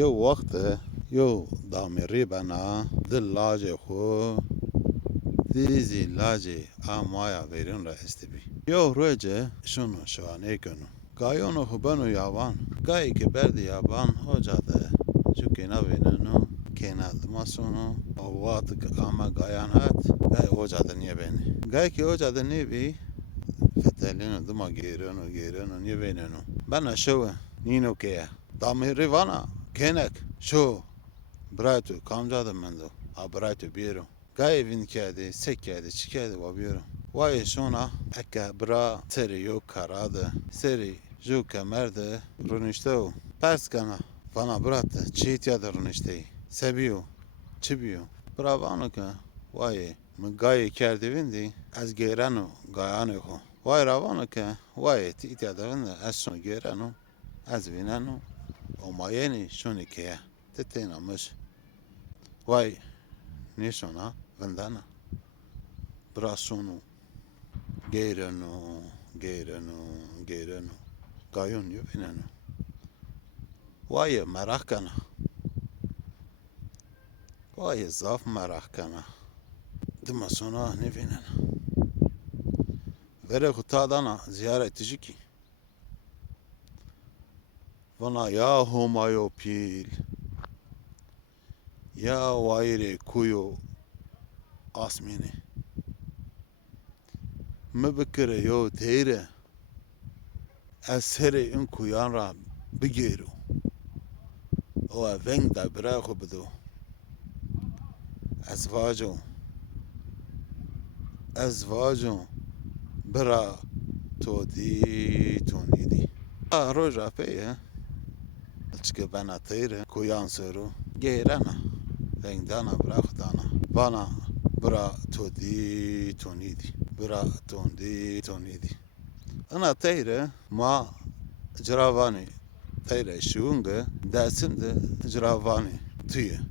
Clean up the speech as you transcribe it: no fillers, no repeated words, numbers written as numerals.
Yo وقت yo دامری بنا دل لاجه خو دیزی لاجه آمایا ویرون را استبی yo رویجه شونو شوانه کنو گایونو خوبانو یابان گایی که برد یابان هو جاده جو که نبیننو که ندماسونو وقت که آما گایان هات گای او جاده نیه بینی گایی که او جاده نیه بی فتالینو دما گیرونو نیه بیننو بنا شوه نینو که دامری وانا کنک شو براتو کامجاده مندو براتو بیرو گای وین کرده سک کرده چی کرده و بیرو وای شونا اکه برا سری یو کاراده سری جو کمرده رونشتو پس کنه وانا برات چیت یاد رونشته سبیو چی بیو برا وانو که وای من گای کرده ویندی از گیرانو گایانو خو وای روانو که وای تیت یاد وینده از شون گیرانو از وینانو o mayeni şunu ki tetinamış vay ne şuna vandana brasunu geyrenu gayon yuvinenu vay merakana vay zaf merakana dima sonra ne vinen vere kutadana ziyaretçi ki bana ya homayo pil ya vayre kuyo asmini مبكر يو تيرة أسهري إنكو يانرا بجيرو أو فين دا براخو بدو أزواجو برا تونيدي روجا فيه أتشكي بنا تيرة كويان سيرو جيرانا فين دانا براخ دانا بانا برا تونيدي برا تونيدي أنا تيرة ما جرافاني تيرة شونغ داسم ده جرافاني تيه